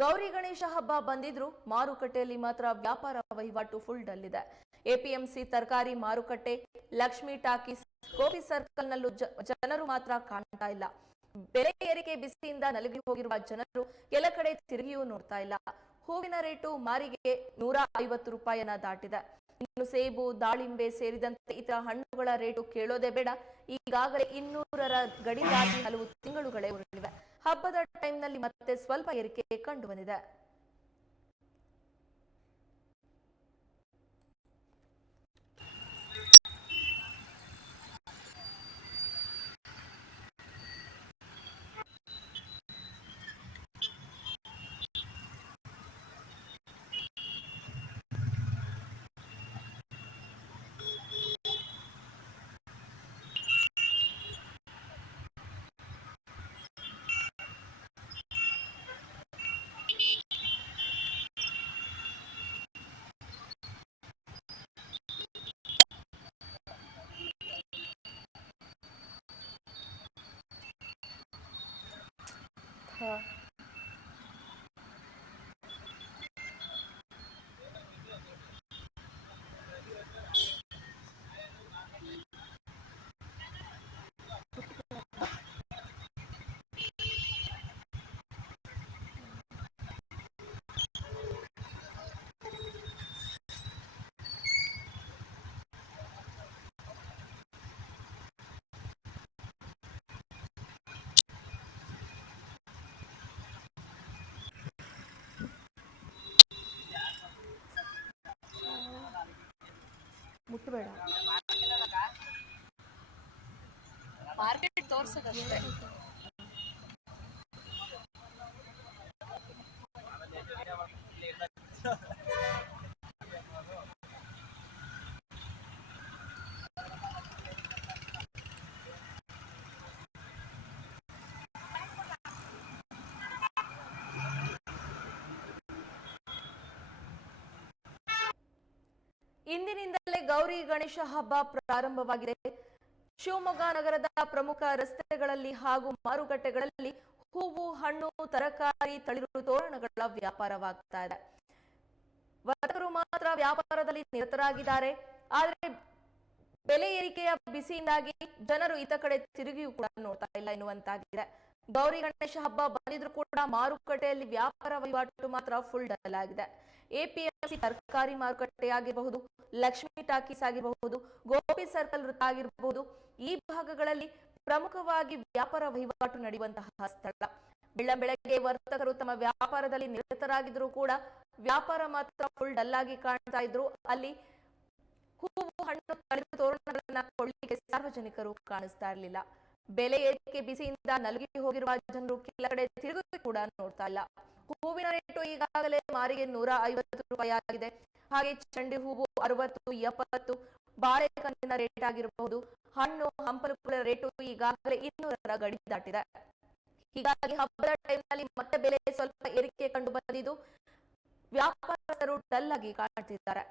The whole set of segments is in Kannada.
ಗೌರಿ ಗಣೇಶ ಹಬ್ಬ ಬಂದಿದ್ರು ಮಾರುಕಟ್ಟೆಯಲ್ಲಿ ಮಾತ್ರ ವ್ಯಾಪಾರ ವಹಿವಾಟು ಫುಲ್ ಡಲ್ ಇದೆ. ಎಪಿಎಂಸಿ ತರಕಾರಿ ಮಾರುಕಟ್ಟೆ, ಲಕ್ಷ್ಮಿ ಟಾಕೀಸ್ ಗೋಪಿ ಸರ್ಕಲ್ನಲ್ಲೂ ಜನರು ಮಾತ್ರ ಕಾಣ್ತಾ ಇಲ್ಲ. ಬೆಲೆ ಏರಿಕೆ ಬಿಸಿಯಿಂದ ನಲುಗಿ ಹೋಗಿರುವ ಜನರು ಕೆಲ ಕಡೆ ತಿರುಗಿಯೂ ನೋಡ್ತಾ ಇಲ್ಲ. ಹೂವಿನ ರೇಟು ಮಾರಿಗೆ ನೂರ ಐವತ್ತು ರೂಪಾಯಿಯನ್ನ ದಾಟಿದೆ. ಇನ್ನು ಸೇಬು, ದಾಳಿಂಬೆ ಸೇರಿದಂತೆ ಇತರ ಹಣ್ಣುಗಳ ರೇಟು ಕೇಳೋದೇ ಬೇಡ. ಈಗಾಗಲೇ ಇನ್ನೂರರ ಗಡಿ ದಾಟಿ ಹಲವು ತಿಂಗಳುಗಳೇ ಉರುಳಿವೆ. ಹಬ್ಬದ ಟೈಮ್ನಲ್ಲಿ ಮತ್ತೆ ಸ್ವಲ್ಪ ಏರಿಕೆ ಕಂಡು ಬಂದಿದೆ 系。ಮುಟ್ಟಬೇಡ ಮಾರ್ಕೆಟ್ ತೋರ್ಸೋದಷ್ಟೇ. ಇಂದಿನಿಂದಲೇ ಗೌರಿ ಗಣೇಶ ಹಬ್ಬ ಪ್ರಾರಂಭವಾಗಿದೆ. ಶಿವಮೊಗ್ಗ ನಗರದ ಪ್ರಮುಖ ರಸ್ತೆಗಳಲ್ಲಿ ಹಾಗೂ ಮಾರುಕಟ್ಟೆಗಳಲ್ಲಿ ಹೂವು, ಹಣ್ಣು, ತರಕಾರಿ, ತಳಿರು ತೋರಣಗಳ ವ್ಯಾಪಾರವಾಗ್ತಾ ಇದೆ. ವರ್ತಕರು ಮಾತ್ರ ವ್ಯಾಪಾರದಲ್ಲಿ ನಿರತರಾಗಿದ್ದಾರೆ. ಆದರೆ ಬೆಲೆ ಏರಿಕೆಯ ಬಿಸಿಯಿಂದಾಗಿ ಜನರು ಇತ ಕಡೆ ತಿರುಗಿಯೂ ಕೂಡ ನೋಡ್ತಾ ಇಲ್ಲ ಎನ್ನುವಂತಾಗಿದೆ. ಗೌರಿ ಗಣೇಶ ಹಬ್ಬ ಬಂದಿದ್ರು ಕೂಡ ಮಾರುಕಟ್ಟೆಯಲ್ಲಿ ವ್ಯಾಪಾರ ವಹಿವಾಟು ಮಾತ್ರ ಫುಲ್ ಡಲ್ ಆಗಿದೆ. ಎಪಿಎಂಸಿ ತರಕಾರಿ ಮಾರುಕಟ್ಟೆಯಾಗಿರಬಹುದು, ಲಕ್ಷ್ಮಿ ಟಾಕೀಸ್ ಆಗಿರಬಹುದು ಗೋಪಿ ಸರ್ಕಲ್ ಆಗಿರಬಹುದು. ಈ ಭಾಗಗಳಲ್ಲಿ ಪ್ರಮುಖವಾಗಿ ವ್ಯಾಪಾರ ವಹಿವಾಟು ನಡೆಯುವಂತಹ ಸ್ಥಳ. ಬೆಳಗ್ಗೆ ವರ್ತಕರು ತಮ್ಮ ವ್ಯಾಪಾರದಲ್ಲಿ ನಿರತರಾಗಿದ್ರು ಕೂಡ ವ್ಯಾಪಾರ ಮಾತ್ರ ಫುಲ್ ಡಲ್ ಆಗಿ ಕಾಣ್ತಾ ಇದ್ರು. ಅಲ್ಲಿ ಹೂವು, ಹಣ್ಣು ತಳಿರು ತೋರಣಗಳನ್ನ ಕೊಳ್ಳಿಕ್ಕೆ ಸಾರ್ವಜನಿಕರು ಕಾಣಿಸ್ತಾ ಇರಲಿಲ್ಲ. ಬೆಲೆ ಏರಿಕೆ ಬಿಸಿಯಿಂದ ನಲುಗಿ ಹೋಗಿರುವ ಜನರು ಕೆಲ ಕೂಡ ನೋಡ್ತಾ ಇಲ್ಲ. ಹೂವಿನ ರೇಟು ಈಗಾಗಲೇ ಮಾರಿಗೆ ನೂರ ಐವತ್ತು ರೂಪಾಯಿ ಆಗಿದೆ. ಹಾಗೆ ಚಂಡಿ ಹೂವು ಅರವತ್ತು, ಎಪ್ಪತ್ತು ಬಾಳೆಕನ್ನಿನ ರೇಟ್ ಆಗಿರಬಹುದು. ಹಣ್ಣು ಹಂಪಲುಗಳ ರೇಟು ಈಗಾಗಲೇ ಇನ್ನೂರ ಗಡಿ ದಾಟಿದೆ. ಹೀಗಾಗಿ ಹಬ್ಬದ ಟೈಮ್ನಲ್ಲಿ ಮತ್ತೆ ಬೆಲೆ ಸ್ವಲ್ಪ ಏರಿಕೆ ಕಂಡು ಬಂದಿದ್ದು ವ್ಯಾಪಾರಸ್ಥರು ಡಲ್ ಆಗಿ ಕಾಣ್ತಿದ್ದಾರೆ.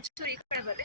ছুরি করে বলে।